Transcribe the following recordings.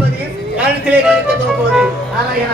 ಬರೀ ಎರಡು ತಿಳಿ ಹೋಗ್ಬೋದು ಅಲ್ಲ ಏನ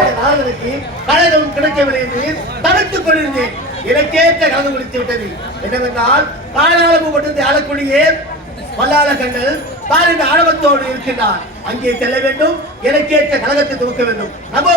நாரதனுக்கு கழகம் கிடைக்கவில்லை என்று தடுத்துக் கொண்டிருந்தேன். எனக்கேற்ற கலந்து முடித்து விட்டது. என்னவென்றால் காலாளவு மட்டும் ஆளக்கூடிய வல்லாள கண்ணல் தான் இந்த ஆணவத்தோடு இருக்கின்றார். அங்கே செல்ல வேண்டும். எனக்கேற்ற கழகத்தை துவக்க வேண்டும். நம்ம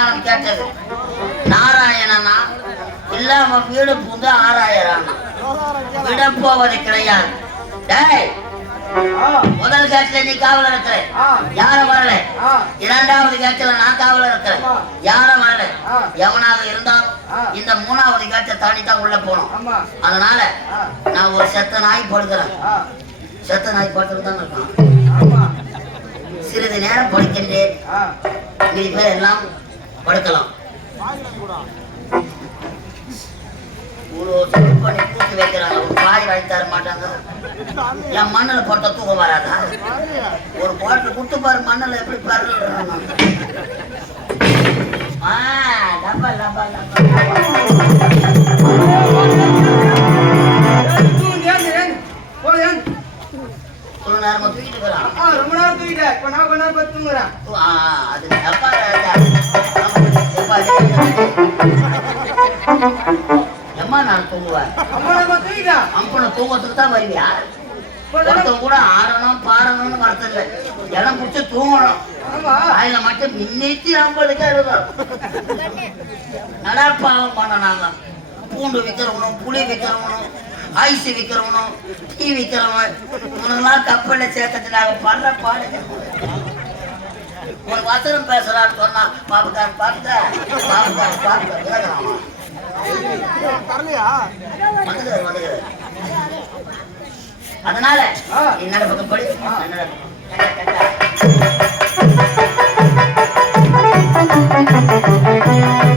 என்று கேட்டது. நாராயணனா? இல்லாம வீடு புந்து ஆராயறான் விட போவது கிடையாது. டேய் முதல் கேட்கல நீ காவல இருக்கிற. யாரும் வரல? இரண்டாவது கேட்கல நான் காவல இருக்கிறேன் யார வரல? எவனாக இருந்தாலும் இந்த மூணாவது கேட்டை தாண்டி தான் உள்ள போகணும் அதனால நான் ஒரு செத்த நாய் படுக்கிறேன் செத்த நாய் படுத்துட்டு தான் இருக்கான். சிறிது நேரம் படுக்கின்றேன் மீதி பேர் எல்லாம் படுக்கலாம் இவ்வளோ செலவு பண்ணி வைக்கிறாங்க. ஒரு பாய் வாங்கி தர மாட்டாங்க. என் மண்ணில் போட்ட தூக்கம் வராதா? ஒரு பாட்டில் கொடுத்து பாரு மண்ணில் எப்படி பரலுறாங்க. ஆ டப்பா டப்பா ஒரு நேரமா தூக்கிட்டு இருக்கிறான்? ரொம்ப நேரம் தூக்கிட்டேன். கொஞ்ச நேரம் தூங்குறேன் ஆ, அது டப்பா டப்பா எம்மா நான் தூங்குவேன். அம்பனை தூங்கத்துக்கு தான் வருவியா ஒருத்தன் கூட ஆடணும் பாடணும்னு வரது இல்லை. இடம் பிடிச்சி தூங்கணும். அதுல மட்டும் மின்னிச்சு ஐம்பதுக்கு எழுதும் நடாப்பாவம் பண்ண நாங்க பூண்டு விற்கிறவனும் புளி விற்கிறவனும் ஐஸ் விற்கிறவனும் டீ விற்கிறவன் இவனுங்களாம் கப்பல்ல சேர்த்துட்டு நாங்க படுற பாடு ஒரு வசனம் பேசுறான்னு சொன்னா பாப்புக்கார் பார்த்த பாப்புக்கார் பார்த்த அதனால என்னோட பக்கம் படி. என்னோட விளையாட்டு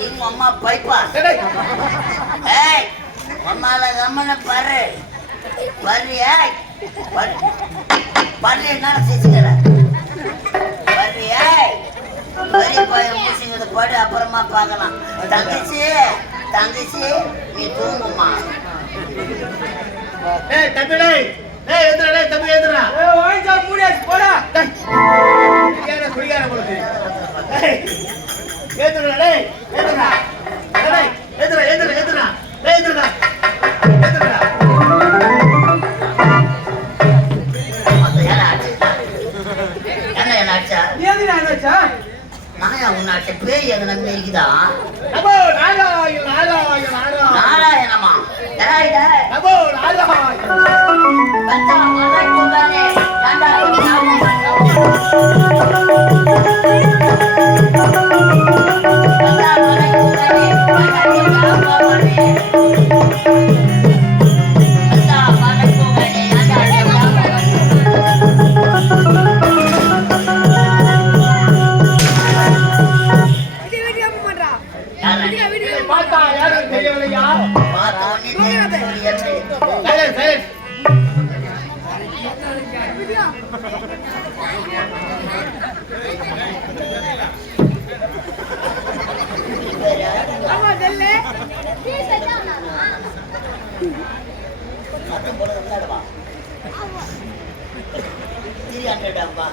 அடி அம்மா பைப்பா. ஏய் அம்மால கம்மன பாரு பாரு ஏய் பாரு என்ன சிசுக்கிற பாரு ஏய் பெரிய பையன் மூசிங்கிறத பாடு அப்புறமா பார்க்கலாம் தங்கச்சி தங்கச்சி நீ தூங்குமா ஏய், தம்பி, டேய். டேய், எந்திரா, டேய், தம்பி, எந்திரா. டேய். குடிகார, குடிகார தெரியுது. டேய், ஏத்துடா, டேய், நாயா உன்னை அடிச்ச பேய் எதுனா இருக்குதா? நமோ நாராயண, நாராயண, நாராயண. நாராயணமா? பார்த்தா யாரும் தெரியவில்லையா? பார்த்த உடனே தெரியுது எப்படி? Silence, silence. சத்தம் போடுறது விளையாடுவா. திரி ஆட்டுடாம்பா.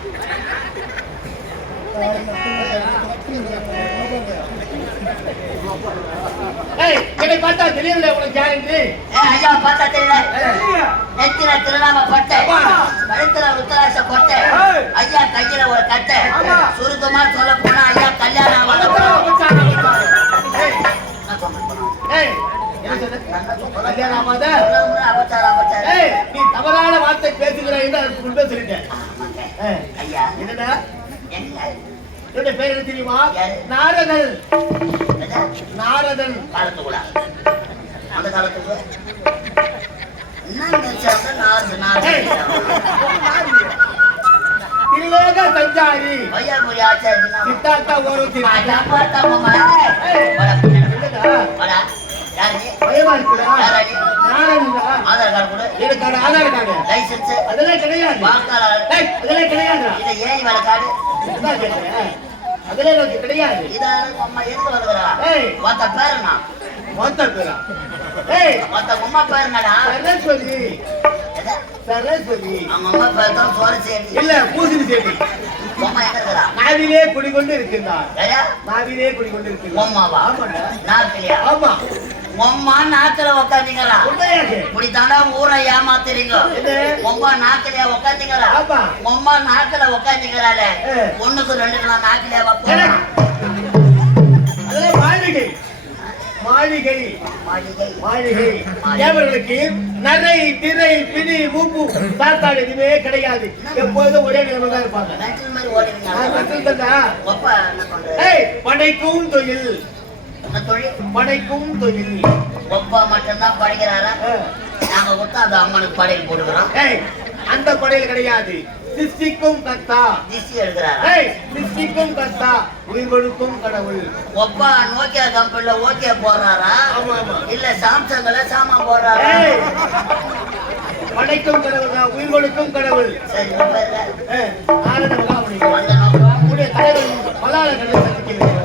ஏய், என்னை பார்த்தா தெரியவில்லை உனக்கு? ஏய், ஐயா, பார்த்தா தெரியல? நெத்தில திருநாம பட்டை. கழுத்துல கொட்டை, ஐயா கையில ஒரு கட்டை. சுருக்கமா சொல்ல போனா ஐயா கல்யாணம். ஏய், நீ தவறான வார்த்தை பேசுகிறாய் என்று சொல்லிட்டேன். ஐயா, என்னடா? என்னுடைய பேர் என்ன தெரியுமா? நாரதன்? நாரதன். காலத்து கூட அந்த நாலு ஏய். திரிலோக சஞ்சாரி. சித்தார்த்தா நீ? பயமா இருக்குடா ஆதார் கார்டு கொடு. எனக்கு ஆதார் கார்டு. லைசென்ஸ், அதெல்லாம் கிடையாது. அதெல்லாம் இது ஏரி வேலை கார்டு. அதெல்லாம் எனக்கு கிடையாது இதால அம்மா எதுக்கு வந்துக்கிறா? ஏய் மொத்த பேர் என்ன? மொத்த பேரா ஏய் மொத்த உம்மா பேர் என்னடா? சரஸ்வதி? சரஸ்வதி அவங்க அம்மா பேர் தான். இல்ல பூசணி செடி உம்மா எங்க இருக்கிறா? நாவிலே குடிகொண்டு இருக்கின்றார் ஏயா? நாவிலே குடிகொண்டு இருக்கின்றார் உம்மாவா? ஆமாடா நாக்கிலியா? ஆமா உம்மா நாக்கில உக்காந்தீங்களா? உண்மையாக இப்படி தாண்டா ஊரை ஏமாத்துறீங்க? உம்மா நாக்கிலே உக்காந்தீங்களா. உம்மா நாக்கில உக்காந்தீங்களால. ஒண்ணுக்கு ரெண்டு கிலோ நாக்கிலே வைப்போம் மாளிகை. மாளிகை. மாளிகை. மாளிகை. தேவர்களுக்கு நரை திரை பிடி மூப்பு சாத்தாடு எதுவுமே கிடையாது. எப்போதும் ஒரே நிலைமை தான் இருப்பாங்க. படைக்கும் தொழில். படைக்கும் தொழில். ஒப்பா மட்டும்தான் படிக்கிறாரா. நாங்க அந்த அம்மனுக்கு படையல் போட்டுக்கிறோம். ஏய் அந்த படையில் கிடையாது. சிருஷ்டிக்கும் கர்த்தா. திசி எழுதுறாரா ஏய் சிருஷ்டிக்கும் கர்த்தா. உயிர் கொடுக்கும் கடவுள். ஒப்பா நோக்கியா கம்பெனில ஓகே போடுறாரா? இல்ல சாம்சங்ல சாமான் போடுறாரா? படைக்கும் கடவுள் உயிர் கொடுக்கும் கடவுள். சரி ஆனந்த மகாமுனி வந்த நோக்கம். உடைய தலைவர் பல்லாள கடவுள் சந்திக்கிறது